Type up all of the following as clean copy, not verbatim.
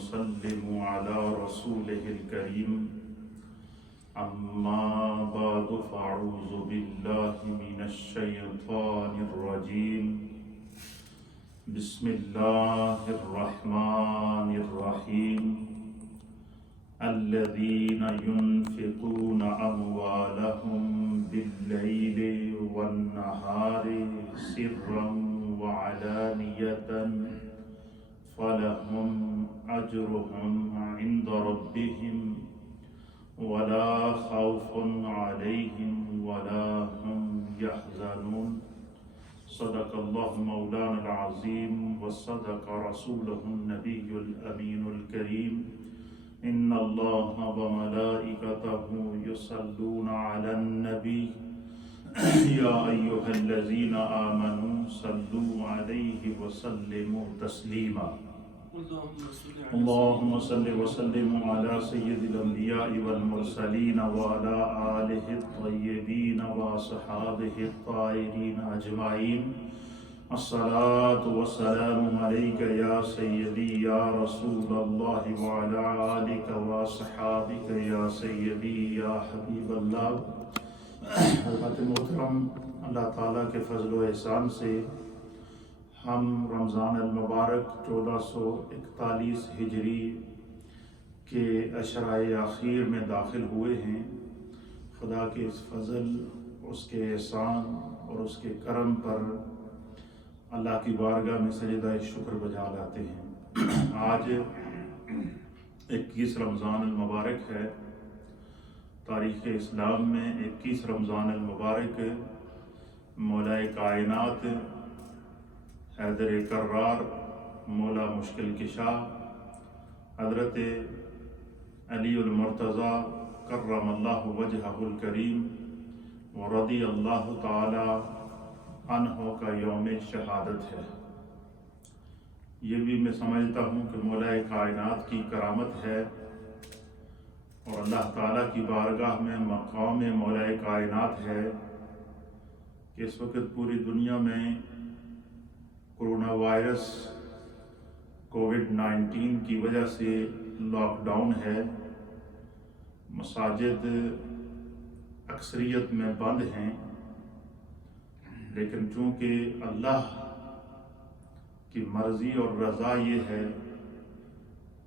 ونسلم على رسوله الكريم أما بعد فأعوذ بالله من الشيطان الرجيم بسم الله الرحمن الرحيم الذين ينفقون أموالهم بالليل والنهار سرا وعلانية فلهم أجرهم عند ربهم ولا خوف عليهم ولا هم يحزنون صدق الله مولانا العظيم وصدق رسوله النبي الأمين الكريم إن الله وملائكته يصلون على النبي يا أيها الذين آمنوا صلوا عليه وسلموا تسليما اللهم صل وسلم على سيد الأنبياء والمرسلين وعلى آله الطيبين وأصحابه الطاهرين أجمعين الصلاة والسلام عليك يا سيدي يا رسول الله وعلى آلك وأصحابك يا سيدي يا حبيب الله. حضرت محترم، اللہ تعالیٰ کے فضل و احسان سے ہم رمضان المبارک 1441 ہجری کے عشرۂ اخیر میں داخل ہوئے ہیں. خدا کے اس فضل، اس کے احسان اور اس کے کرم پر اللہ کی بارگاہ میں سجدہ شکر بجا لاتے ہیں. آج 21 رمضان المبارک ہے. تاریخ اسلام میں 21 رمضان المبارک مولا کائنات حیدر کرار، مولا مشکل کشا، حضرت علی المرتضیٰ کرم اللہ وجہہ الکریم ورضی اللہ تعالی عنہ کا یوم شہادت ہے. یہ بھی میں سمجھتا ہوں کہ مولا کائنات کی کرامت ہے اور اللہ تعالیٰ کی بارگاہ میں مقام مولا کائنات ہے کہ اس وقت پوری دنیا میں کرونا وائرس کووڈ-19 کی وجہ سے لاک ڈاؤن ہے. مساجد اکثریت میں بند ہیں، لیکن چونکہ اللہ کی مرضی اور رضا یہ ہے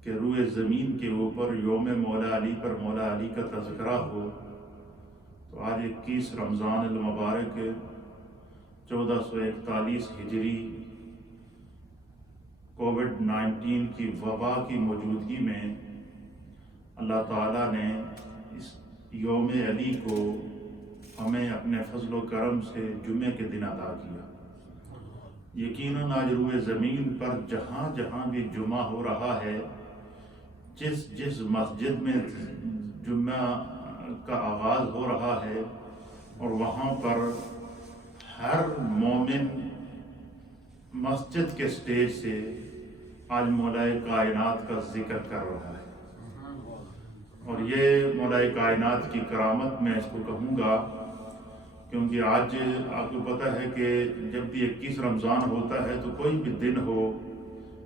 کہ روئے زمین کے اوپر یوم مولا علی پر مولا علی کا تذکرہ ہو، تو آج 21 رمضان المبارک 1441 ہجری کووڈ-19 کی وبا کی موجودگی میں اللہ تعالیٰ نے اس یوم علی کو ہمیں اپنے فضل و کرم سے جمعے کے دن عطا کیا. یقیناً آج روئے زمین پر جہاں جہاں بھی جمعہ ہو رہا ہے، جس مسجد میں جمعہ کا آغاز ہو رہا ہے، اور وہاں پر ہر مومن مسجد کے سٹیج سے آج مولا کائنات کا ذکر کر رہا ہے. اور یہ مولا کائنات کی کرامت میں اس کو کہوں گا، کیونکہ آج آپ کو پتہ ہے کہ جب بھی 21 رمضان ہوتا ہے تو کوئی بھی دن ہو،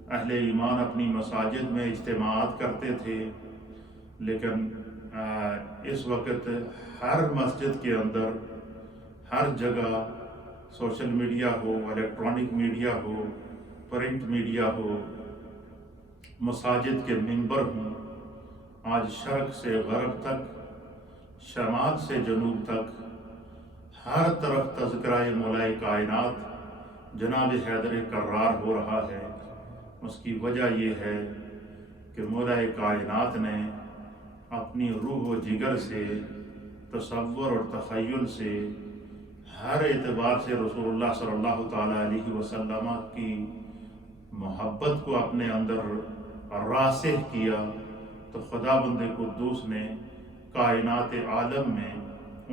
اہل ایمان اپنی مساجد میں اجتماعات کرتے تھے، لیکن اس وقت ہر مسجد کے اندر ہر جگہ سوشل میڈیا ہو، الیکٹرانک میڈیا ہو، پرنٹ میڈیا ہو، مساجد کے منبر ہوں، آج شرق سے غرب تک، شمال سے جنوب تک ہر طرف تذکرہ مولا کائنات جناب حیدر کرار ہو رہا ہے. اس کی وجہ یہ ہے کہ مولا کائنات نے اپنی روح و جگر سے، تصور اور تخیل سے، ہر اعتبار سے رسول اللہ صلی اللہ تعالیٰ علیہ وسلم کی محبت کو اپنے اندر راسخ کیا، تو خدا بند قدوس نے کائنات عالم میں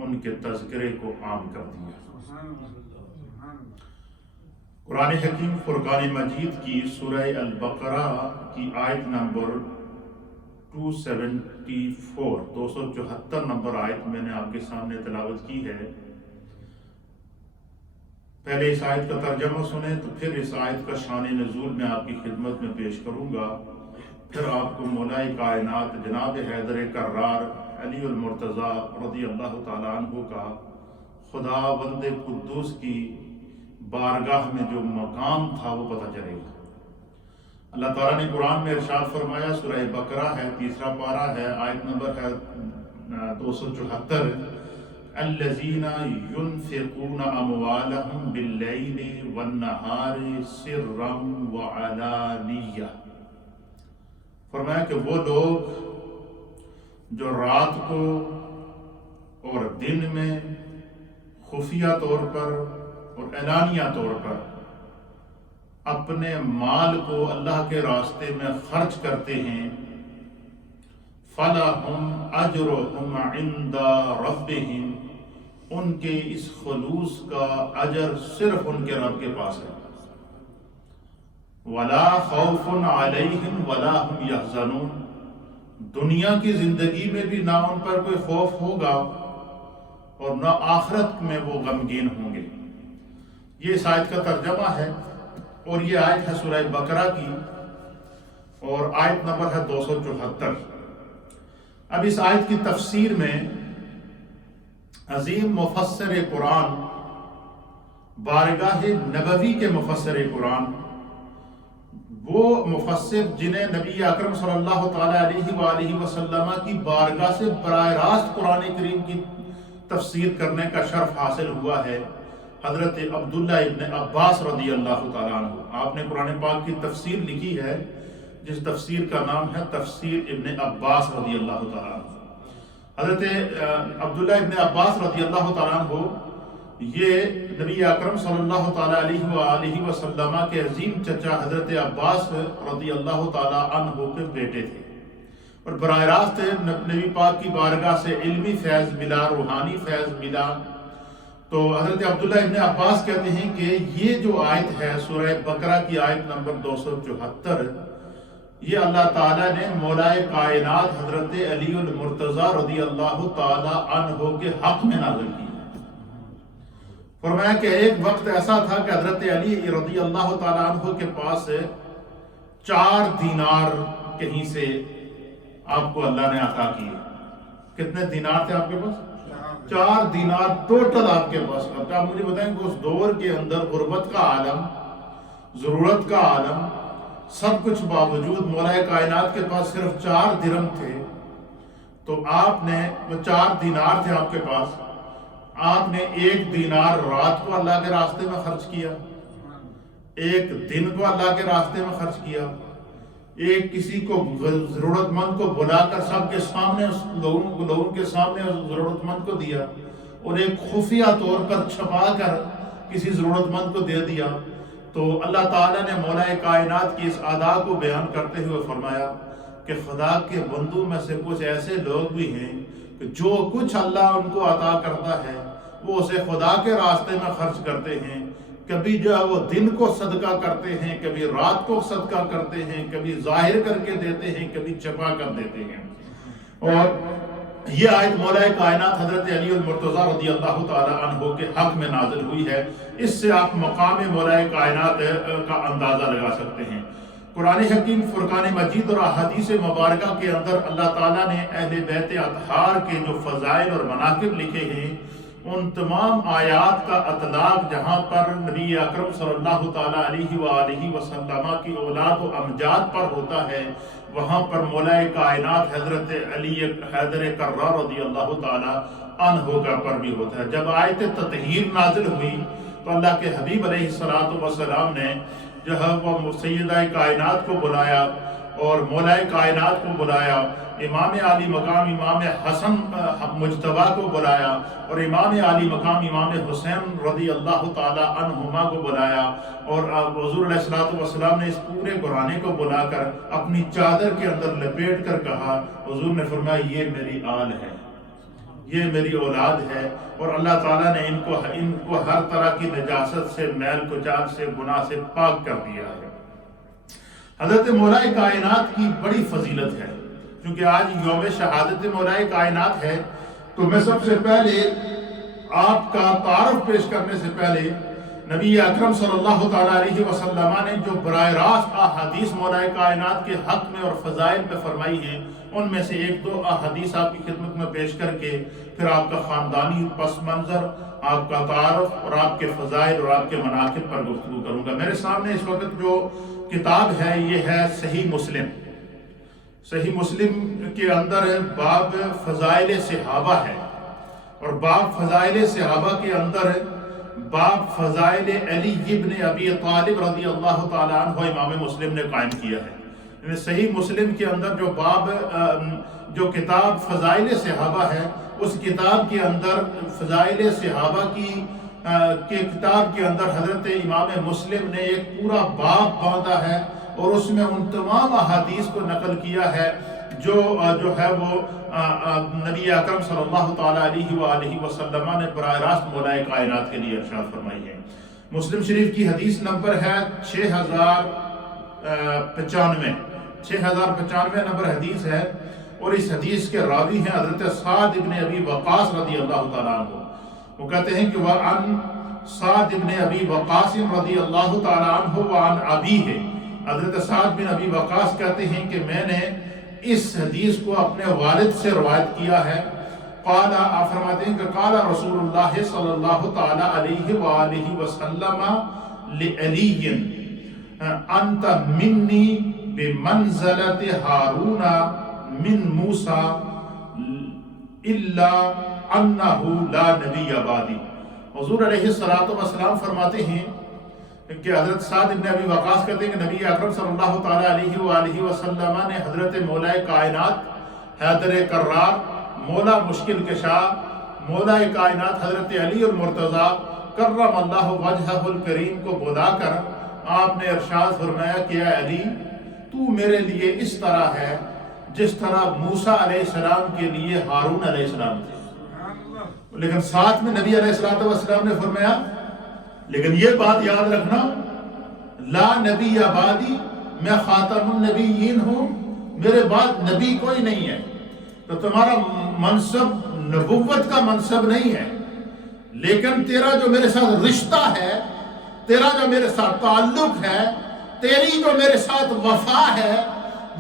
ان کے تذکرے کو عام کر دیا. قرآن حکیم فرقان مجید کی سورہ البقرہ کی آیت نمبر 274 نمبر آیت میں نے آپ کے سامنے تلاوت کی ہے. پہلے اس آیت کا ترجمہ سنیں تو پھر اس آیت کا شان نزول میں آپ کی خدمت میں پیش کروں گا. پھر آپ کو مولا کائنات جناب حیدر کرار علی المرتضیٰ رضی اللہ تعالیٰ عنہ کا خداوند قدوس کی بارگاہ میں جو مقام تھا وہ پتہ چلے گا۔ اللہ تعالیٰ نے قرآن میں ارشاد فرمایا، سورہ بقرہ ہے، 3 پارہ ہے، آیت نمبر ہے 274، الذین ينفقون اموالهم باللیل والنہار سرا وعلانیہ، فرمایا کہ وہ لوگ جو رات کو اور دن میں خفیہ طور پر اور اعلانیہ طور پر اپنے مال کو اللہ کے راستے میں خرچ کرتے ہیں، فَلَهُمْ أَجْرُهُمْ عِنْدَ رَبِّهِمْ، ان کے اس خلوص کا اجر صرف ان کے رب کے پاس ہے۔ وَلَا خَوْفٌ عَلَيْهِمْ وَلَا هُمْ يَحْزَنُونَ، دنیا کی زندگی میں بھی نہ ان پر کوئی خوف ہوگا اور نہ آخرت میں وہ غمگین ہوں گے۔ یہ اس آیت کا ترجمہ ہے، اور یہ آیت ہے سورہ بقرہ کی، اور آیت نمبر ہے 274۔ اب اس آیت کی تفسیر میں عظیم مفسر قرآن، بارگاہ نبوی کے مفسر قرآن، وہ مفسر جنہیں نبی اکرم صلی اللہ تعالیٰ علیہ وآلہ وسلم کی بارگاہ سے براہ راست قرآن کریم کی تفسیر کرنے کا شرف حاصل ہوا ہے، حضرت عبداللہ ابن عباس رضی اللہ تعالیٰ عنہ۔ آپ نے قرآن پاک کی تفسیر لکھی ہے جس تفسیر کا نام ہے تفسیر ابن عباس رضی اللہ تعالیٰ عنہ۔ حضرت عبداللہ ابن عباس رضی اللہ تعالیٰ عنہ یہ نبی اکرم صلی اللہ تعالیٰ علیہ وآلہ وسلم کے عظیم چچا حضرت عباس رضی اللہ تعالیٰ عنہ کے بیٹے تھے، اور براہ راست نبی پاک کی بارگاہ سے علمی فیض ملا، روحانی فیض ملا۔ تو حضرت عبداللہ ابن عباس کہتے ہیں کہ یہ جو آیت ہے سورہ بقرہ کی آیت نمبر 274، یہ اللہ تعالیٰ نے مولا کائنات حضرت علی المرتضیٰ رضی اللہ تعالیٰ عنہ کے حق میں نازل کی ہے۔ فرمایا کہ ایک وقت ایسا تھا کہ حضرت علی رضی اللہ تعالیٰ عنہ کے پاس 4 دینار کہیں سے آپ کو اللہ نے عطا کیے۔ کتنے دینار تھے آپ کے پاس؟ 4 دینار ٹوٹل آپ کے پاس۔ آپ مجھے بتائیں کہ اس دور کے اندر غربت کا عالم، ضرورت کا عالم، سب کچھ باوجود مولا کائنات کے پاس صرف 4 درہم تھے، تو آپ نے وہ 4 دینار تھے آپ کے پاس، آپ نے 1 دینار رات کو اللہ کے راستے میں خرچ کیا، 1 دن کو اللہ کے راستے میں خرچ کیا، ایک کسی کو ضرورت مند کو بلا کر سب کے سامنے لوگوں کے سامنے ضرورت مند کو دیا، اور ایک خفیہ طور پر چھپا کر کسی ضرورت مند کو دے دیا۔ تو اللہ تعالیٰ نے مولا کائنات کی اس ادا کو بیان کرتے ہوئے فرمایا کہ خدا کے بندوں میں سے کچھ ایسے لوگ بھی ہیں کہ جو کچھ اللہ ان کو عطا کرتا ہے وہ اسے خدا کے راستے میں خرچ کرتے ہیں، کبھی جو ہے وہ دن کو صدقہ کرتے ہیں، کبھی رات کو صدقہ کرتے ہیں، کبھی ظاہر کر کے دیتے ہیں، کبھی چھپا کر دیتے ہیں۔ اور یہ آیت مولا کائنات حضرت علی المرتضیٰ رضی اللہ تعالیٰ عنہ کے حق میں نازل ہوئی ہے۔ اس سے آپ مقام مولا کائنات کا اندازہ لگا سکتے ہیں۔ قرآن حکیم فرقان مجید اور احادیث مبارکہ کے اندر اللہ تعالیٰ نے اہل بیت اطہار کے جو فضائل اور مناقب لکھے ہیں، ان تمام آیات کا اطلاق جہاں پر نبی اکرم صلی اللہ تعالیٰ علیہ وآلہ وسلم کی اولاد و امجاد پر ہوتا ہے، وہاں پر مولا کائنات حضرت علی حیدر کرار رضی اللہ تعالیٰ عنہ کا پر بھی ہوتا ہے۔ جب آیت تطہیر نازل ہوئی تو اللہ کے حبیب علیہ السلام نے جو ہے وہ سیدہ کائنات کو بلایا اور مولا کائنات کو بلایا، امام عالی مقام امام حسن مجتبیٰ کو بلایا، اور امام عالی مقام امام حسین رضی اللہ تعالیٰ عنہما کو بلایا، اور حضور علیہ السلام نے اس پورے گھرانے کو بلا کر اپنی چادر کے اندر لپیٹ کر کہا، حضور نے فرمایا یہ میری آل ہے، یہ میری اولاد ہے، اور اللہ تعالیٰ نے ان کو ہر طرح کی نجاست سے، میل کچاک سے، گناہ سے پاک کر دیا ہے۔ حضرت مولا کائنات کی بڑی فضیلت ہے، کیونکہ آج یوم شہادت مولا کائنات ہے، تو میں سب سے پہلے آپ کا تعارف پیش کرنے سے پہلے نبی اکرم صلی اللہ تعالیٰ علیہ وسلم نے جو براہ راست احادیث مولا کائنات کے حق میں اور فضائل میں فرمائی ہیں، ان میں سے ایک دو احادیث آپ کی خدمت میں پیش کر کے پھر آپ کا خاندانی پس منظر، آپ کا تعارف اور آپ کے فضائل اور آپ کے مناقب پر گفتگو کروں گا۔ میرے سامنے اس وقت جو کتاب ہے یہ ہے صحیح مسلم۔ صحیح مسلم کے اندر باب فضائل صحابہ ہے، اور باب فضائل صحابہ کے اندر باب فضائل علی ابن ابی طالب رضی اللہ تعالیٰ عنہ امام مسلم نے قائم کیا ہے۔ یعنی صحیح مسلم کے اندر جو باب جو کتاب فضائل صحابہ ہے، اس کتاب کے اندر فضائل صحابہ کی کتاب کے اندر حضرت امام مسلم نے ایک پورا باب باندھا ہے، اور اس میں ان تمام احادیث کو نقل کیا ہے جو ہے وہ نبی اکرم صلی اللہ تعالیٰ علیہ وآلہ وسلم نے براہ راست مولا کائنات کے لیے ارشاد فرمائی ہے۔ مسلم شریف کی حدیث نمبر ہے 6095 نمبر حدیث ہے، اور اس حدیث کے راوی ہیں حضرت سعد ابن ابی وقاص رضی اللہ تعالیٰ عنہ۔ وہ کہتے ہیں کہ وَعَنْ سعد ابن ابی وقاص رضی اللہ تعالیٰ عنہ وعن ابیہ، حضرت سعد بن ابی وقاص کہتے ہیں کہ میں نے اس حدیث کو اپنے والد سے روایت کیا ہے۔ قال، آپ فرماتے ہیں کہ قال رسول اللہ صلی اللہ تعالیٰ علیہ وآلہ وسلم لعلی انت منی بمنزلت ہارون من موسیٰ الا انہ لا نبی بعدی۔ حضور علیہ السلام فرماتے ہیں کہ حضرت سعد بن ابی وقاص کہتے ہیں کہ نبی اکرم صلی اللہ تعالیٰ علیہ وآلہ وسلم نے حضرت مولا کائنات حیدر کرار، مولا مشکل کشا، مولا کائنات حضرت علی المرتضیٰ کرم اللہ وجہہ الکریم کو بلا کر آپ نے ارشاد فرمایا کہ اے علی، تو میرے لیے اس طرح ہے جس طرح موسیٰ علیہ السلام کے لیے ہارون علیہ السلام تھے۔ لیکن ساتھ میں نبی علیہ السلام نے فرمایا، لیکن یہ بات یاد رکھنا، لا نبی بعدی، میں خاتم النبیین ہوں، میرے بعد نبی کوئی نہیں ہے۔ تو تمہارا منصب نبوت کا منصب نہیں ہے، لیکن تیرا جو میرے ساتھ رشتہ ہے، تیرا جو میرے ساتھ تعلق ہے، تیری جو میرے ساتھ وفا ہے،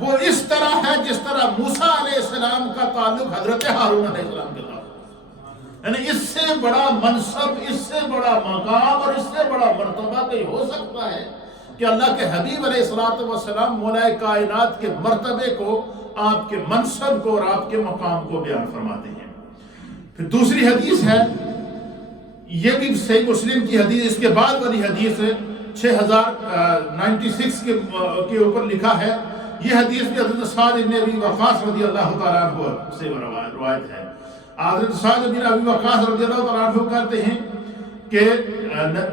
وہ اس طرح ہے جس طرح موسیٰ علیہ السلام کا تعلق حضرت ہارون علیہ السلام کے ساتھ۔ یعنی اس سے بڑا منصب، اس سے بڑا مقام اور اس سے بڑا مرتبہ کوئی ہو سکتا ہے کہ اللہ کے حبیب علیہ السلام مولا کائنات کے مرتبے کو، آپ کے منصب کو اور آپ کے مقام کو بیان فرماتے ہیں۔ پھر دوسری حدیث ہے، یہ بھی صحیح مسلم کی حدیث، اس کے بعد والی حدیث 6096 کے اوپر لکھا ہے۔ یہ حدیث بھی حضرت سعد بن ابی وقاص رضی اللہ تعالیٰ عنہ سے روایت ہے۔ حضرت سعد بن ابی وقاص رضی اللہ تعالیٰ عنہ کہتے ہیں کہ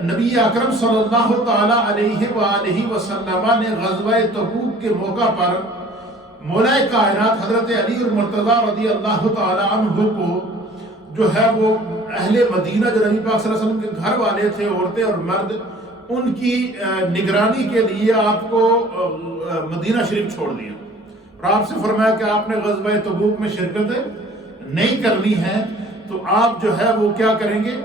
نبی اکرم صلی اللہ تعالیٰ علیہ وآلہ وسلم نے غزوہ تبوک کے موقع پر مولا کائنات حضرت علی المرتضیٰ رضی اللہ تعالیٰ عنہ کو جو ہے وہ اہل مدینہ، جو نبی پاک صلی اللہ علیہ وسلم کے گھر والے تھے، عورتیں اور مرد، ان کی نگرانی کے لیے آپ کو مدینہ شریف چھوڑ دیا، اور آپ سے فرمایا کہ آپ نے غزوہ تبوک میں شرکت نہیں کرنی ہے، تو آپ جو ہے وہ کیا کریں گے،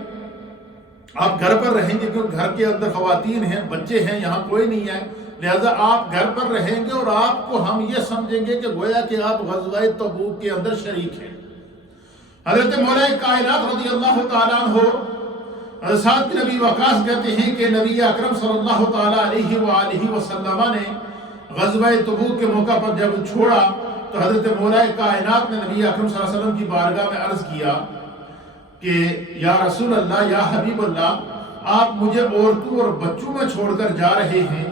آپ گھر پر رہیں گے، کیونکہ گھر کے اندر خواتین ہیں، بچے ہیں، یہاں کوئی نہیں ہے، لہذا آپ گھر پر رہیں گے اور آپ کو ہم یہ سمجھیں گے کہ گویا کہ آپ غزوہ تبوک کے اندر شریک ہیں۔ حضرت مولا کائنات رضی اللہ تعالیٰ عنہ سعد بن ابی وقاص کہتے ہیں کہ نبی اکرم صلی اللہ تعالیٰ علیہ وآلہ وسلم نے غزوہ تبوک کے موقع پر جب چھوڑا تو حضرت مولا کائنات نے نبی اکرم صلی اللہ علیہ وسلم کی بارگاہ میں عرض کیا کہ یا رسول اللہ، یا حبیب اللہ، آپ مجھے عورتوں اور بچوں میں چھوڑ کر جا رہے ہیں۔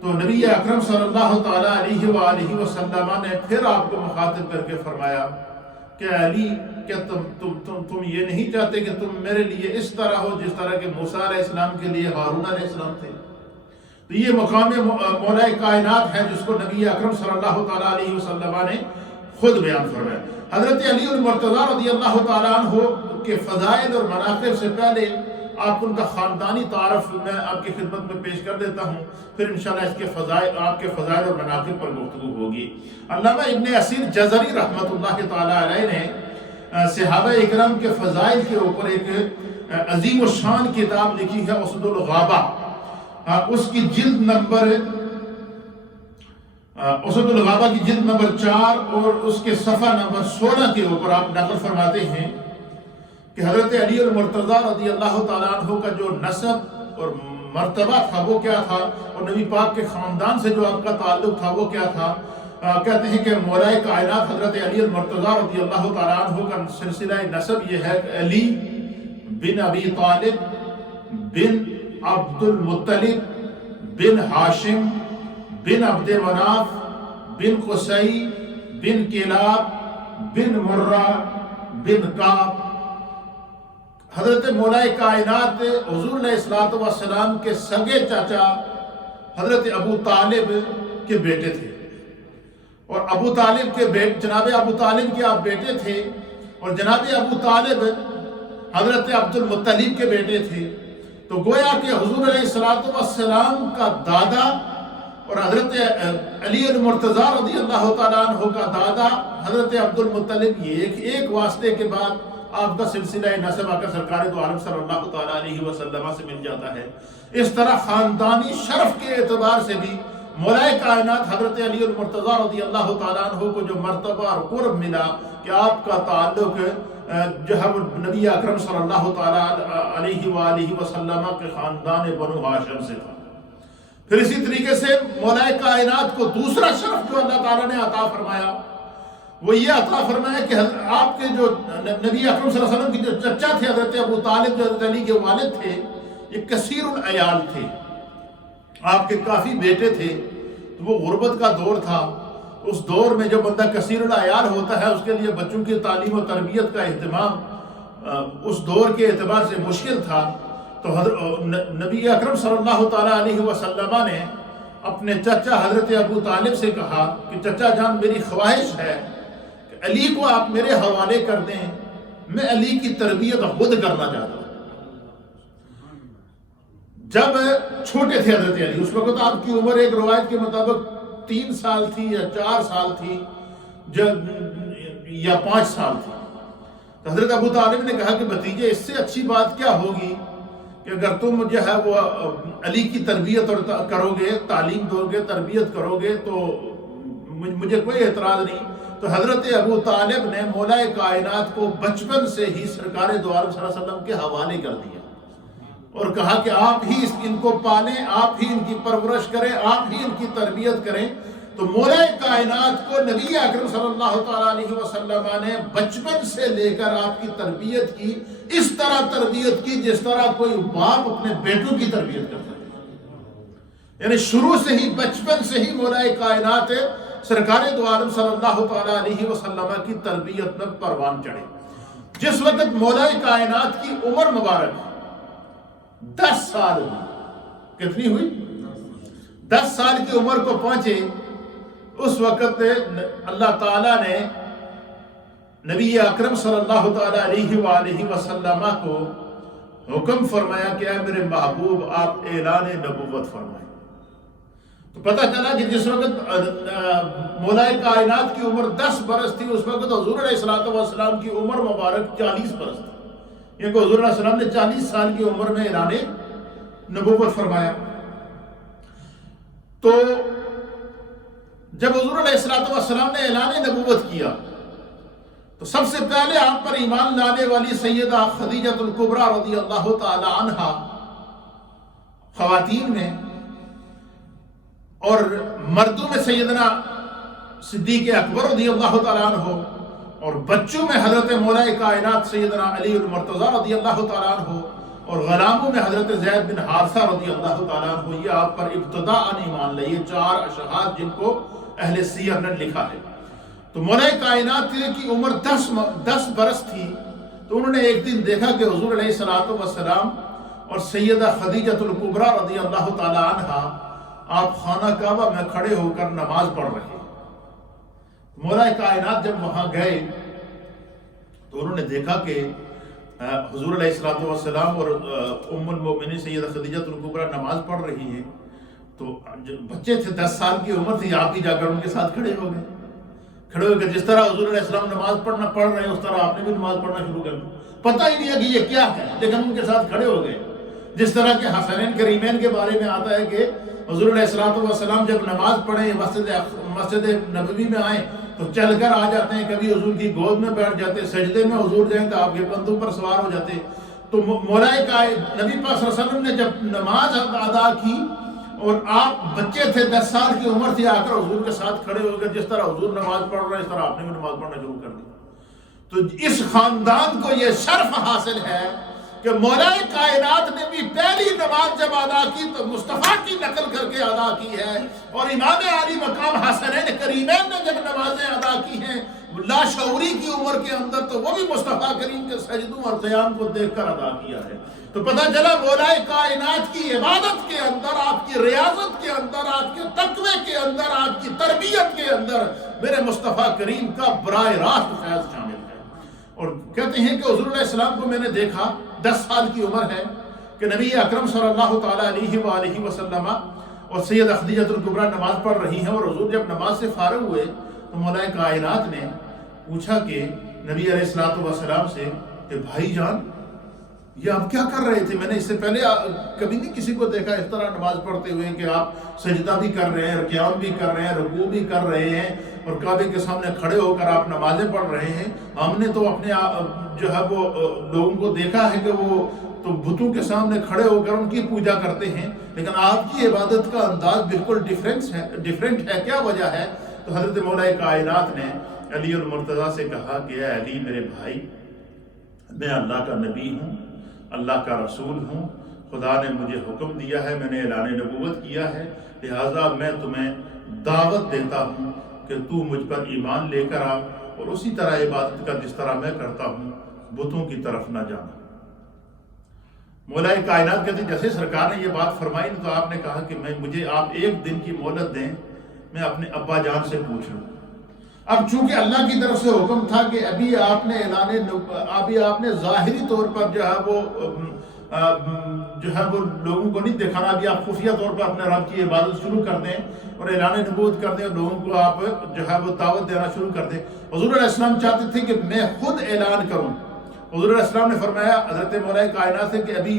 تو نبی اکرم صلی اللہ تعالیٰ علیہ وآلہ وسلم نے پھر آپ کو مخاطب کر کے فرمایا کہ علی، کیا تم یہ نہیں چاہتے کہ تم میرے لیے اس طرح ہو جس طرح کہ موسیٰ علیہ السلام کے لیے ہارون علیہ السلام تھے؟ تو یہ مقام مولا کائنات ہے جس کو نبی اکرم صلی اللہ تعالیٰ علیہ وسلم نے خود بیان فرمایا۔ حضرت علی المرتضیٰ رضی اللہ تعالیٰ عنہ کے فضائل اور مناقب سے پہلے آپ ان کا خاندانی تعارف میں آپ کی خدمت میں پیش کر دیتا ہوں، پھر انشاءاللہ اس کے فضائل، آپ کے فضائل اور مناقب پر گفتگو ہوگی۔ علامہ ابن اسیر جزری رحمۃ اللہ تعالیٰ علیہ نے صحابہ اکرام کے فضائل کے اوپر ایک عظیم الشان کتاب لکھی ہے اسد الغابہ، اس کی جلد نمبر اسد الغابہ کی جلد نمبر 4 اور اس کے صفحہ نمبر 16 کے اوپر آپ نقل فرماتے ہیں کہ حضرت علی المرتضیٰ رضی اللہ تعالیٰ عنہ کا جو نسب اور مرتبہ تھا وہ کیا تھا، اور نبی پاک کے خاندان سے جو آپ کا تعلق تھا وہ کیا تھا۔ کہتے ہیں کہ مولا کائنات حضرت علی المرتضیٰ رضی اللہ تعالیٰ عنہ کا سلسلہ نسب یہ ہے کہ علی بن ابی طالب بن عبد المطلب بن ہاشم بن عبد مناف بن قصی بن کلاب بن مرہ بن کعب۔ حضرت مولا کائنات حضور علیہ الصلوۃ والسلام کے سگے چاچا حضرت ابو طالب کے بیٹے تھے، اور ابو طالب کے جناب ابو طالب کے آپ بیٹے تھے، اور جناب ابو طالب حضرت عبد المطلب کے بیٹے تھے۔ تو گویا کہ حضور علیہ الصلوۃ والسلام کا دادا اور حضرت علی المرتضیٰ رضی اللہ تعالیٰ عنہ کا دادا حضرت عبد المطلب، یہ ایک واسطے کے بعد آپ کا سلسلہ نسب آ کر سرکار دو عالم صلی اللہ تعالیٰ علیہ وسلم سے مل جاتا ہے۔ اس طرح خاندانی شرف کے اعتبار سے بھی مولا کائنات حضرت علی المرتضیٰ رضی اللہ تعالیٰ عنہ کو جو مرتبہ اور قرب ملا کہ آپ کا تعلق جو ہے وہ نبی اکرم صلی اللہ تعالیٰ علیہ وآلہ وسلم کے خاندان بنو ہاشم سے تھا۔ پھر اسی طریقے سے مولا کائنات کو دوسرا شرف جو اللہ تعالیٰ نے عطا فرمایا وہ یہ عطا فرمایا کہ آپ کے جو نبی اکرم صلی اللہ علیہ وسلم کی جو چچا تھے حضرت ابو طالب جو حضرت علی کے والد تھے، یہ کثیر العیال تھے، آپ کے کافی بیٹے تھے۔ تو وہ غربت کا دور تھا، اس دور میں جب بندہ کثیر العیال ہوتا ہے اس کے لیے بچوں کی تعلیم و تربیت کا اہتمام اس دور کے اعتبار سے مشکل تھا۔ تو نبی اکرم صلی اللہ تعالیٰ علیہ وسلم نے اپنے چچا حضرت ابو طالب سے کہا کہ چچا جان میری خواہش ہے کہ علی کو آپ میرے حوالے کر دیں، میں علی کی تربیت خود کرنا چاہتا ہوں۔ جب چھوٹے تھے حضرت علی، اس وقت آپ کی عمر ایک روایت کے مطابق 3 سال تھی یا 4 سال تھی یا 5 سال تھی۔ تو حضرت ابو طالب نے کہا کہ بھتیجے اس سے اچھی بات کیا ہوگی کہ اگر تم جو ہے وہ علی کی تربیت اور کرو گے، تعلیم دو گے، تربیت کرو گے تو مجھے کوئی اعتراض نہیں۔ تو حضرت ابو طالب نے مولا کائنات کو بچپن سے ہی سرکار دو عالم صلی اللہ علیہ وسلم کے حوالے کر دیا اور کہا کہ آپ ہی ان کو پالیں، آپ ہی ان کی پرورش کریں، آپ ہی ان کی تربیت کریں۔ تو مولا کائنات کو نبی اکرم صلی اللہ تعالیٰ علیہ وسلم نے بچپن سے لے کر آپ کی تربیت کی، اس طرح تربیت کی جس طرح کوئی باپ اپنے بیٹوں کی تربیت کرتا ہے۔ یعنی شروع سے ہی، بچپن سے ہی مولا کائنات سرکار دو عالم صلی اللہ تعالیٰ علیہ وسلم کی تربیت میں پروان چڑھے۔ جس وقت مولا کائنات کی عمر مبارک 10 سال ہوئی، کتنی ہوئی؟ 10 سال کی عمر کو پہنچے، اس وقت اللہ تعالیٰ نے نبی اکرم صلی اللہ تعالیٰ علیہ وآلہ وسلم کو حکم فرمایا کہ اے میرے محبوب آپ اعلان نبوت فرمائیں۔ تو پتہ چلا کہ جس وقت مولا کائنات کی عمر 10 برس تھی، اس وقت حضور علیہ السلام کی عمر مبارک 40 برس تھی، یعنی کہ حضور علیہ السلام نے 40 سال کی عمر میں اعلان نبوت فرمایا۔ تو جب حضور علیہ السلام نے اعلان نبوت کیا تو سب سے پہلے آپ پر ایمان لانے والی سیدہ خدیجہ الکبریٰ رضی اللہ تعالی عنہا خواتین میں، اور مردوں میں سیدنا صدیق اکبر رضی اللہ تعالی عنہ، اور بچوں میں حضرت مولا کائنات سیدنا علی المرتضیٰ رضی اللہ تعالی عنہ، اور غلاموں میں حضرت زید بن حارثہ رضی اللہ تعالی عنہ۔ یہ آپ پر ابتداءً ایمان لائے، یہ 4 اشہاد جن کو اہل سیر نے لکھا ہے۔ تو مولا کائنات کی عمر 10 برس تھی، تو انہوں نے ایک دن دیکھا کہ حضور علیہ السلام اور سیدہ خدیجہ الکبریٰ رضی اللہ تعالی عنہا آپ خانہ کعبہ میں کھڑے ہو کر نماز پڑھ رہے۔ مولا کائنات جب وہاں گئے تو انہوں نے دیکھا کہ حضور علیہ السلام اور ام المؤمنین سیدہ خدیجہ الکبریٰ نماز پڑھ رہی ہیں۔ تو بچے تھے، 10 سال کی عمر تھی، آپ بھی جا کر ان کے ساتھ کھڑے ہو گئے۔ کھڑے ہو کے جس طرح حضور علیہ السلام نماز پڑھ رہے ہیں اس طرح آپ نے بھی نماز پڑھنا شروع کر دی. پتہ ہی نہیں ہے کہ یہ کیا ہے، لیکن ان کے ساتھ کھڑے ہو گئے. جس طرح کے حسنین کریمین کے بارے میں آتا ہے کہ حضور علیہ السلام جب نماز پڑھیں مسجد نبوی میں آئیں تو چل کر آ جاتے ہیں، کبھی حضور کی گود میں بیٹھ جاتے، سجدے میں حضور جائیں تو آپ کے کندھوں پر سوار ہو جاتے. تو مولا کائنات نبی پاک صلی اللہ علیہ وسلم نے جب نماز ادا کی اور آپ بچے تھے، 10 سال کی عمر تھی، آ کر حضور کے ساتھ کھڑے ہو گئے. جس طرح حضور نماز پڑھ رہے ہیں اس طرح آپ نے بھی نماز پڑھنا شروع کر دی. تو اس خاندان کو یہ شرف حاصل ہے کہ مولا کائنات نے بھی پہلی نماز جب ادا کی تو مصطفیٰ کی نقل کر کے ادا کی ہے، اور امام عالی مقام حسنین کریمین نے جب نمازیں ادا کی ہیں لاشعوری کی عمر کے اندر تو وہ بھی مصطفیٰ کریم کے سجدوں اور قیام کو دیکھ کر ادا کیا ہے. تو پتہ چلا مولا کائنات کی عبادت کے اندر، آپ کی ریاضت کے اندر، آپ کے تقوی کے اندر، آپ کی تربیت کے اندر میرے مصطفیٰ کریم کا براہ راست فیض شامل ہے. اور کہتے ہیں کہ حضور علیہ السلام کو میں نے دیکھا، 10 سال کی عمر ہے، کہ نبی اکرم صلی اللہ تعالیٰ علیہ وآلہ وسلم اور سید خدیجہ الکبریٰ نماز پڑھ رہی ہیں، اور حضور جب نماز سے فارغ ہوئے تو مولا کائنات نے پوچھا کہ نبی علیہ السلام سے کہ بھائی جان یہ آپ کیا کر رہے تھے؟ میں نے اس سے پہلے کبھی نہیں کسی کو دیکھا اس طرح نماز پڑھتے ہوئے کہ آپ سجدہ بھی کر رہے ہیں، قیام بھی کر رہے ہیں، رکوع بھی کر رہے ہیں، اور کعبے کے سامنے کھڑے ہو کر آپ نمازیں پڑھ رہے ہیں. ہم نے تو اپنے جو ہے وہ لوگوں کو دیکھا ہے کہ وہ تو بتوں کے سامنے کھڑے ہو کر ان کی پوجا کرتے ہیں، لیکن آپ کی عبادت کا انداز بالکل ڈیفرنٹ ہے. کیا وجہ ہے؟ تو حضرت مولا کائنات نے علی المرتضیٰ سے کہا کہ اے علی میرے بھائی، میں اللہ کا نبی ہوں، اللہ کا رسول ہوں، خدا نے مجھے حکم دیا ہے، میں نے اعلان نبوت کیا ہے، لہٰذا میں تمہیں دعوت دیتا ہوں کہ تو مجھ پر ایمان لے کر آ، اور اسی طرح عبادت کا جس طرح میں کرتا ہوں، بتوں کی طرف نہ جانا. مولا کائنات کہتے جیسے سرکار نے یہ بات فرمائی تو آپ نے کہا کہ مجھے آپ 1 دن کی مہلت دیں، میں اپنے ابا جان سے پوچھ لوں. اب چونکہ اللہ کی طرف سے حکم تھا کہ ابھی آپ نے ظاہری طور پر جو ہے وہ لوگوں کو نہیں دکھانا، ابھی آپ خفیہ طور پر اپنے رب کی عبادت شروع کر دیں اور اعلان نبوت کر دیں، اور لوگوں کو آپ جو ہے وہ دعوت دینا شروع کر دیں. حضور علیہ السلام چاہتے تھے کہ میں خود اعلان کروں. حضور علیہ السلام نے فرمایا حضرت مولا کائنات سے کہ ابھی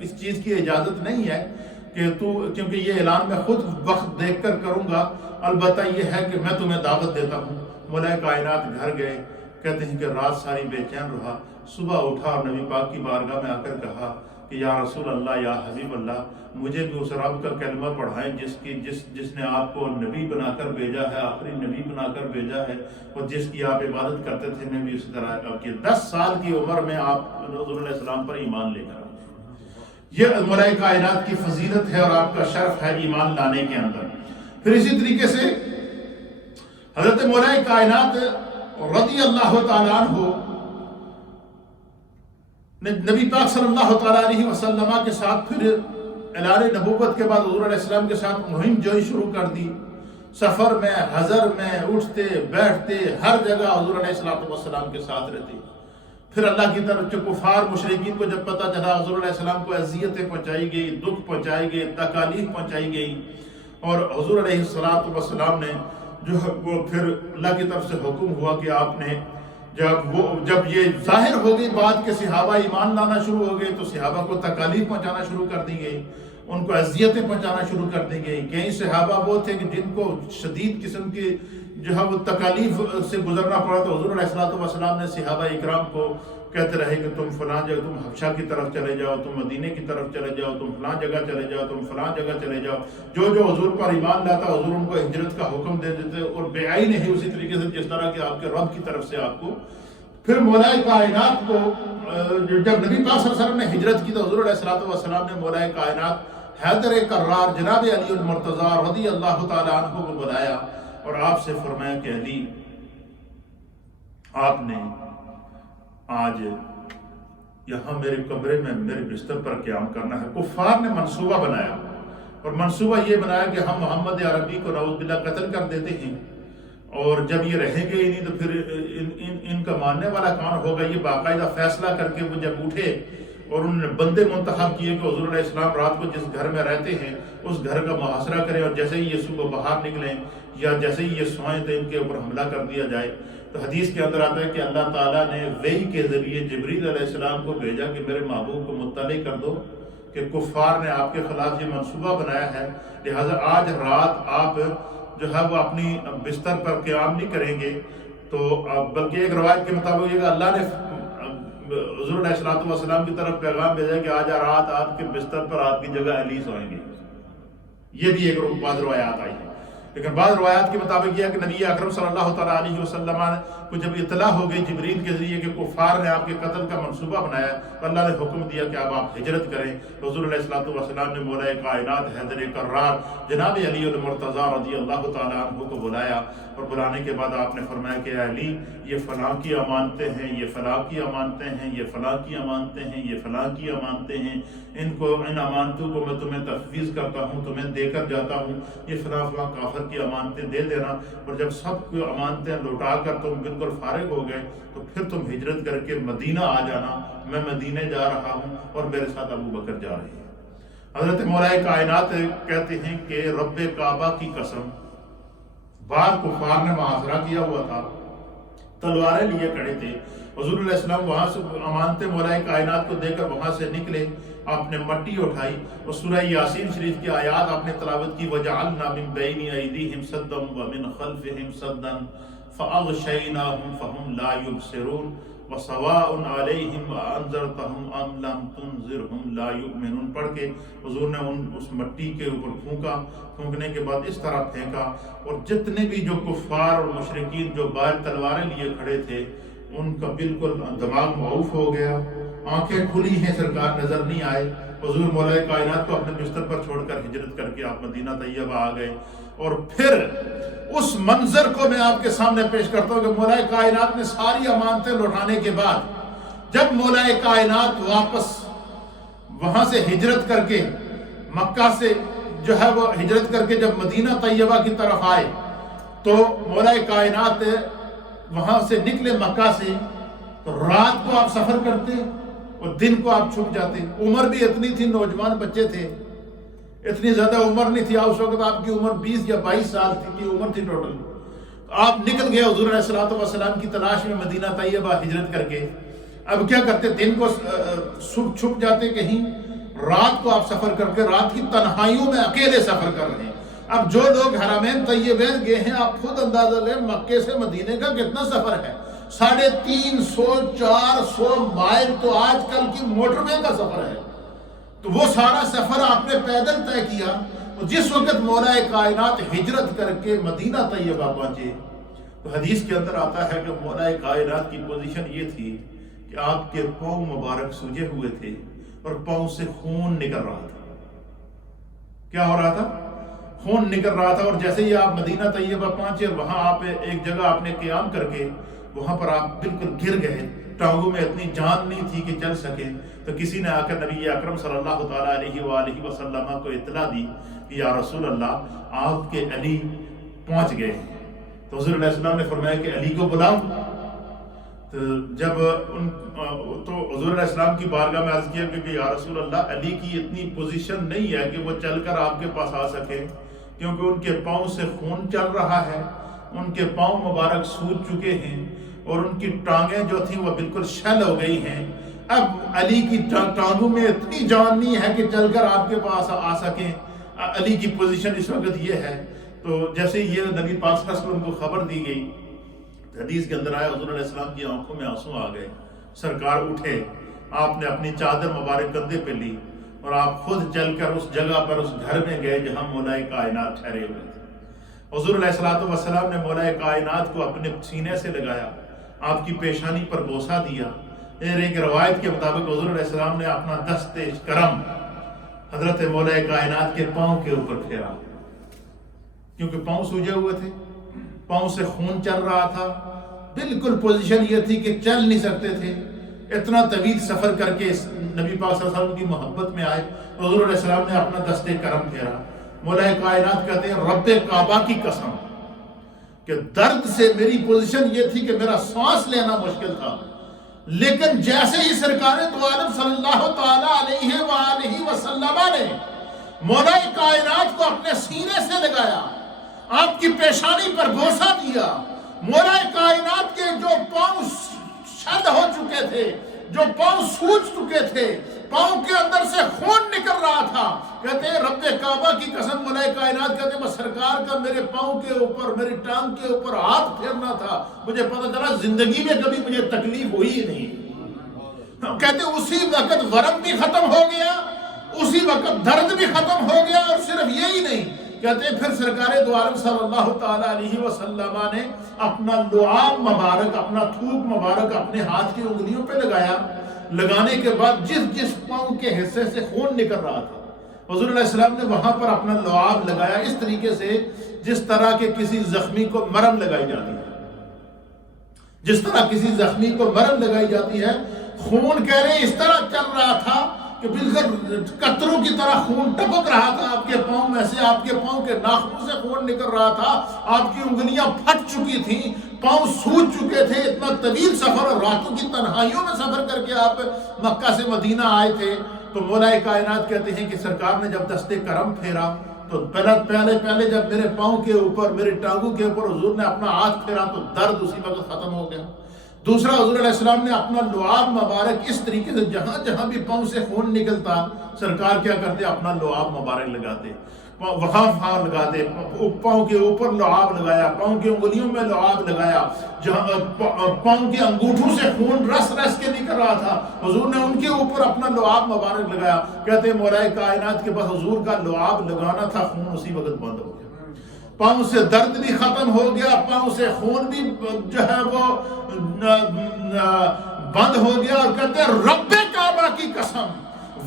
اس چیز کی اجازت نہیں ہے کہ کیونکہ یہ اعلان میں خود وقت دیکھ کر کروں گا، البتہ یہ ہے کہ میں تمہیں دعوت دیتا ہوں. مولا کائنات گھر گئے. کہتے ہیں کہ رات ساری بے چین رہا، صبح اٹھا اور نبی پاک کی بارگاہ میں آ کر کہا کہ یا رسول اللہ، یا حبیب اللہ، مجھے بھی اس رب کا کلمہ پڑھائیں جس نے آپ کو نبی بنا کر بھیجا ہے، آخری نبی بنا کر بھیجا ہے، اور جس کی آپ عبادت کرتے تھے میں بھی اسی طرح آپ کی 10 سال کی عمر میں آپ حضور علیہ السلام پر ایمان لے کر. یہ مولا کائنات کی فضیلت ہے اور آپ کا شرف ہے ایمان لانے کے اندر. پھر اسی طریقے سے حضرت مولا کائنات رضی اللہ تعالیٰ عنہ نے نبی پاک صلی اللہ تعالیٰ علیہ وسلم کے ساتھ پھر اعلان نبوت کے بعد حضور علیہ السلام کے ساتھ مہم جوئی شروع کر دی. سفر میں، حضر میں، اٹھتے بیٹھتے ہر جگہ حضور علیہ السلام کے ساتھ رہتے. پھر اللہ کی طرف سے کفار مشرکین کو جب پتہ چلا حضور علیہ السلام کو اذیتیں پہنچائی گئی، دکھ پہنچائی گئی، تکالیف پہنچائی گئی، اور حضور علیہ السلام نے جو وہ پھر اللہ کی طرف سے حکم ہوا کہ آپ نے جب یہ ظاہر ہو گئی بات کہ صحابہ ایمان لانا شروع ہو گئے تو صحابہ کو تکالیف پہنچانا شروع کر دی گئی، ان کو اذیتیں پہنچانا شروع کر دی گئی. کئی صحابہ وہ تھے کہ جن کو شدید قسم کی جو ہے وہ تکالیف سے گزرنا پڑا، تو حضور علیہ السلام نے صحابہ اکرام کو کہتے رہے کہ تم فلاں جگہ، تم حبشہ کی طرف چلے جاؤ، تم مدینے کی طرف چلے جاؤ، تم فلاں جگہ چلے جاؤ، تم فلاں جگہ چلے جاؤ. جو حضور پر ایمان لاتا حضور ان کو ہجرت کا حکم دے دیتے، اور بے آئی نہیں اسی طریقے سے جس طرح کہ آپ کے رب کی طرف سے آپ کو. پھر مولا کائنات کو جب نبی پاک صلی اللہ علیہ وسلم نے ہجرت کی تو حضور علیہ السلام نے مولا کائنات حیدر کرار جناب علی المرتضیٰ رضی اللہ تعالیٰ عنہ کو بلایا اور آپ سے فرمایا کہ علی، آپ نے آج یہاں میرے کمرے میں میرے بستر پر قیام کرنا ہے. کفار نے منصوبہ بنایا، اور منصوبہ یہ بنایا کہ ہم محمد عربی کو نعوذ باللہ قتل کر دیتے ہیں، اور جب یہ رہیں گے ہی نہیں تو پھر ان کا ماننے والا کون ہوگا. یہ باقاعدہ فیصلہ کر کے وہ جب اٹھے اور انہوں نے بندے منتخب کیے کہ حضور علیہ السلام رات کو جس گھر میں رہتے ہیں اس گھر کا محاصرہ کریں، اور جیسے ہی یہ صبح باہر نکلیں یا جیسے ہی یہ سوئیں تو ان کے اوپر حملہ کر دیا جائے۔ تو حدیث کے اندر آتا ہے کہ اللہ تعالیٰ نے وحی کے ذریعے جبریل علیہ السلام کو بھیجا کہ میرے محبوب کو مطلع کر دو کہ کفار نے آپ کے خلاف یہ منصوبہ بنایا ہے، لہٰذا آج رات آپ جو ہے وہ اپنی بستر پر قیام نہیں کریں گے۔ تو بلکہ ایک روایت کے مطابق یہ کہ اللہ نے حضور علیہ السلام کی طرف پیغام بھیجا کہ آج رات آپ کے بستر پر آپ کی جگہ علی سوئیں گے۔ یہ بھی ایک بعض روایات آئی ہے، لیکن بعض روایات کے مطابق یہ ہے کہ نبی اکرم صلی اللہ تعالیٰ علیہ وسلم کو جب اطلاع ہو گئی جبریل کے ذریعے کہ کفار نے آپ کے قتل کا منصوبہ بنایا، تو اللہ نے حکم دیا کہ اب آپ ہجرت کریں۔ حضور علیہ السلام نے مولا کائنات حیدر کرار جناب علی المرتضیٰ رضی اللہ تعالیٰ عنہ کو بلایا، اور بلانے کے بعد آپ نے فرمایا کہ اے علی، یہ فلاں کی امانتیں ہیں، یہ فلاں کی امانتیں ہیں، یہ فلاں کی امانتیں ہیں، یہ فلاں کی امانتیں ہیں، ان امانتوں کو میں تمہیں تفویض کرتا ہوں، تمہیں دے کر جاتا ہوں، یہ فلاں فلاں کافر کی امانتیں دے دینا۔ اور جب سب کو امانتیں لوٹا کر تم بالکل فارغ ہو گئے تو پھر تم ہجرت کر کے مدینہ آ جانا، میں مدینے جا رہا ہوں اور میرے ساتھ ابو بکر جا رہے ہیں۔ حضرت مولا کائنات کہتے ہیں کہ رب کعبہ کی قسم، بعض کفار نے محاصرہ کیا ہوا تھا، تلواریں لیے کھڑے تھے۔ حضور علیہ السلام وہاں سے امانتیں مولا کائنات کو دے کر وہاں سے نکلے، آپ نے مٹی اٹھائی اور سورہ یاسین شریف کی آیات آپ نے تلاوت کی، وَجَعَلْنَا مِن بَيْنِ أَيْدِيهِمْ سَدًّا وَمِنْ خَلْفِهِمْ سَدًّا فَأَغْشَيْنَاهُمْ فَهُمْ لَا يُبْصِرُونَ وَسَوَاءٌ عَلَيْهِمْ أَأَنذَرْتَهُمْ أَمْ لَمْ تُنذِرْهُمْ لَا يُؤْمِنُونَ پڑھ کے حضور نے اس مٹی کے اوپر پھونکا، پھونکنے کے بعد اس طرح پھینکا، اور جتنے بھی جو کفار اور مشرکین جو باہر تلواریں لیے کھڑے تھے ان کا بالکل دماغ معوف ہو گیا، آنکھیں کھلی ہیں، سرکار نظر نہیں آئے۔ حضور مولا کائنات کو اپنے بستر پر چھوڑ کر ہجرت کر کے آپ مدینہ طیبہ آ گئے۔ اور پھر اس منظر کو میں آپ کے سامنے پیش کرتا ہوں کہ مولا کائنات نے ساری امانتیں لوٹانے کے بعد جب مولا کائنات واپس وہاں سے ہجرت کر کے مکہ سے جو ہے وہ ہجرت کر کے جب مدینہ طیبہ کی طرف آئے تو مولا کائنات وہاں سے نکلے مکہ سے، تو رات کو آپ سفر کرتے اور دن کو آپ چھپ جاتے۔ عمر بھی اتنی تھی، نوجوان بچے تھے، اتنی زیادہ عمر نہیں تھی، اس وقت آپ کی عمر 20 یا 22 سال کی عمر تھی ٹوٹل۔ آپ نکل گئے حضور علیہ السلام کی تلاش میں مدینہ طیبہ ہجرت کر کے۔ اب کیا کرتے، دن کو چھپ جاتے کہیں، رات کو آپ سفر کر کے رات کی تنہائیوں میں اکیلے سفر کر رہے ہیں۔ اب جو لوگ حرمین طیبین گئے ہیں، آپ خود اندازہ لیں مکے سے مدینے کا کتنا سفر ہے، 350-400 مائل تو آج کل کی موٹر وے کا سفر ہے۔ تو وہ سارا سفر آپ نے پیدل طے کیا۔ جس وقت مولا کائنات ہجرت کر کے مدینہ طیبہ پہنچے تو حدیث کے اندر آتا ہے کہ مولا کائنات کی پوزیشن یہ تھی کہ آپ کے پاؤں مبارک سوجے ہوئے تھے اور پاؤں سے خون نکل رہا تھا۔ کیا ہو رہا تھا؟ خون نکل رہا تھا۔ اور جیسے ہی آپ مدینہ طیبہ پہنچے، وہاں آپ ایک جگہ آپ نے قیام کر کے وہاں پر آپ بالکل گر گئے، ٹانگوں میں اتنی جان نہیں تھی کہ چل سکے۔ تو کسی نے آ کر نبی اکرم صلی اللہ تعالیٰ علیہ وآلہ وسلم کو اطلاع دی کہ یا رسول اللہ، آپ کے علی پہنچ گئے ہیں۔ تو حضور علیہ السلام نے فرمایا کہ علی کو بلاؤ۔ تو جب حضور علیہ السلام کی بارگاہ میں عرض کیا کہ یا رسول اللہ، علی کی اتنی پوزیشن نہیں ہے کہ وہ چل کر آپ کے پاس آ سکے، کیونکہ ان کے پاؤں سے خون چل رہا ہے، ان کے پاؤں مبارک سوج چکے ہیں اور ان کی ٹانگیں جو تھیں وہ بالکل شل ہو گئی ہیں۔ اب علی کی ٹانگوں میں اتنی جان نہیں ہے کہ چل کر آپ کے پاس آ سکیں۔ علی کی پوزیشن اس وقت یہ ہے۔ تو جیسے یہ نبی پاک صلی اللہ علیہ وسلم کو خبر دی گئی، حدیث کے اندر آیا حضور علیہ السلام کی آنکھوں میں آنسو آ گئے، سرکار اٹھے، آپ نے اپنی چادر مبارک کندھے پہ لی اور آپ خود چل کر اس جگہ پر، اس گھر میں گئے جہاں مولا کائنات ٹھہرے ہوئے تھے۔ حضور علیہ السلام نے مولا کائنات کو اپنے سینے سے لگایا، آپ کی پیشانی پر بوسہ دیا۔ ایک روایت کے مطابق حضور علیہ السلام نے اپنا دست کرم حضرت مولا کائنات کے پاؤں کے اوپر پھیرا، کیونکہ پاؤں سوجے ہوئے تھے، پاؤں سے خون چل رہا تھا، بالکل پوزیشن یہ تھی کہ چل نہیں سکتے تھے۔ اتنا طویل سفر کر کے نبی پاک صلی اللہ علیہ وسلم کی محبت میں آئے تو حضور علیہ السلام نے اپنا دست کرم پھیرا۔ مولا کائنات کہتے ہیں رب کعبہ کی قسم کہ درد سے میری پوزیشن یہ تھی کہ میرا سانس لینا مشکل تھا، لیکن جیسے ہی سرکار دو عالم صلی اللہ تعالی علیہ وآلہ وسلم نے مولا کائنات کو اپنے سینے سے لگایا، آپ کی پیشانی پر بوسہ دیا، مولا کائنات کے جو پاؤں شد ہو چکے تھے، جو پاؤں سوج چکے تھے، پاؤں کے اندر سے خون نکل رہا تھا، کہتے ہیں رب کعبہ کی قسم مولا کائنات کہتے ہیں میں سرکار کا میرے پاؤں کے اوپر، میری ٹانگ کے اوپر ہاتھ پھیرنا تھا، مجھے پتہ چلا زندگی میں کبھی مجھے تکلیف ہوئی ہی نہیں۔ کہتے ہیں اسی وقت ورم بھی ختم ہو گیا، اسی وقت درد بھی ختم ہو گیا، اور صرف یہی نہیں، کہتے ہیں پھر سرکار دو عالم صلی اللہ تعالی علیہ وسلم نے اپنا لعاب مبارک، اپنا تھوک مبارک اپنے ہاتھ کی انگلیوں پہ لگایا، لگانے کے بعد جس پاؤں کے حصے سے خون نکل رہا تھا حضور علیہ السلام نے وہاں پر اپنا لعاب لگایا، اس طریقے سے جس طرح کے کسی زخمی کو مرہم لگائی جاتی ہے، جس طرح کسی زخمی کو مرہم لگائی جاتی ہے، خون کہہ رہے اس طرح چل رہا تھا کہ بالکل قطروں کی طرح خون ٹپک رہا تھا آپ کے پاؤں میں سے، آپ کے پاؤں کے ناخنوں سے خون نکل رہا تھا، آپ کی انگلیاں پھٹ چکی تھیں، پاؤں سوج چکے تھے، اتنا طویل سفر اور راتوں کی تنہائیوں میں سفر کر کے آپ مکہ سے مدینہ آئے تھے۔ تو مولا کائنات کہتے ہیں کہ سرکار نے جب دست کرم پھیرا تو پہلے جب میرے پاؤں کے اوپر، میرے ٹانگوں کے اوپر حضور نے اپنا ہاتھ پھیرا تو درد اسی وقت ختم ہو گیا۔ دوسرا حضور علیہ السلام نے اپنا لعاب مبارک اس طریقے سے جہاں جہاں بھی پاؤں سے خون نکلتا سرکار کیا کرتے اپنا لعاب مبارک لگاتے، وہاں لگاتے، پاؤں کے اوپر لعاب لگایا، پاؤں کی انگلیوں میں لعاب لگایا، جہاں پاؤں کے انگوٹھوں سے خون رس کے نکل رہا تھا حضور نے ان کے اوپر اپنا لعاب مبارک لگایا۔ کہتے ہیں مولا کائنات کے پاس حضور کا لعاب لگانا تھا، خون اسی وقت بند ہو گیا، پاؤں سے درد بھی ختم ہو گیا، پاؤں سے خون بھی جو ہے وہ بند ہو گیا، اور کہتے ہیں رب کعبہ کی قسم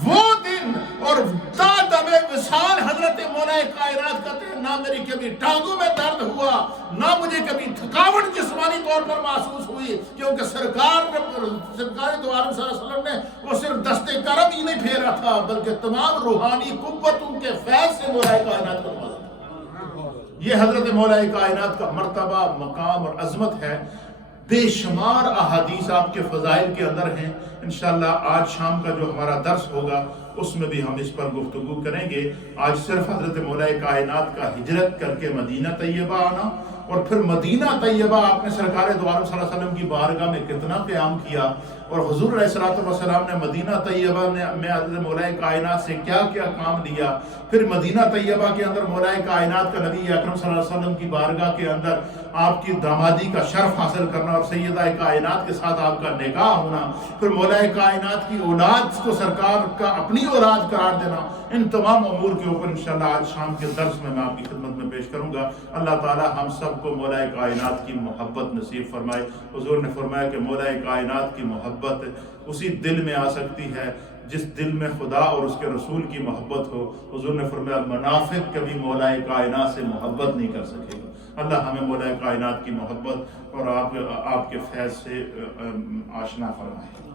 وہ دن اور تا دم وصال حضرت مولا کائنات کہتے ہیں نہ میری کبھی ٹانگوں میں درد ہوا، نہ مجھے کبھی تھکاوٹ جسمانی طور پر محسوس ہوئی، کیونکہ سرکار دو عالم صلی اللہ علیہ وسلم نے وہ صرف دست کرم ہی نہیں پھیرا تھا بلکہ تمام روحانی قوتوں کے فیض سے مولا کائنات کو نوازا تھا۔ یہ حضرت مولا کائنات کا مرتبہ، مقام اور عظمت ہے۔ بے شمار احادیث آپ کے فضائل کے اندر ہیں، انشاءاللہ آج شام کا جو ہمارا درس ہوگا اس میں بھی ہم اس پر گفتگو کریں گے۔ آج صرف حضرت مولا کائنات کا ہجرت کر کے مدینہ طیبہ آنا، اور پھر مدینہ طیبہ آپ نے سرکار دو عالم صلی اللہ علیہ وسلم کی بارگاہ میں کتنا قیام کیا، اور حضور علیہ السلام نے مدینہ طیبہ میں حضرت مولا کائنات سے کیا کیا کام لیا، پھر مدینہ طیبہ کے اندر مولا کائنات کا نبی اکرم صلی اللہ علیہ وسلم کی بارگاہ کے اندر آپ کی دامادی کا شرف حاصل کرنا اور سیدہ کائنات کے ساتھ آپ کا نکاح ہونا، پھر مولا کائنات کی اولاد کو سرکار کا اپنی اولاد قرار دینا، ان تمام امور کے اوپر انشاءاللہ آج شام کے درس میں آپ کی خدمت میں پیش کروں گا۔ اللہ تعالی ہم سب کو مولا کائنات کی محبت نصیب فرمائے۔ حضور نے فرمایا کہ مولا کائنات کی محبت اسی دل میں آ سکتی ہے جس دل میں خدا اور اس کے رسول کی محبت ہو۔ حضور نے فرمایا منافق کبھی مولا کائنات سے محبت نہیں کر سکے گا۔ اللہ ہمیں مولا کائنات کی محبت اور آپ کے فیض سے آشنا فرمائے۔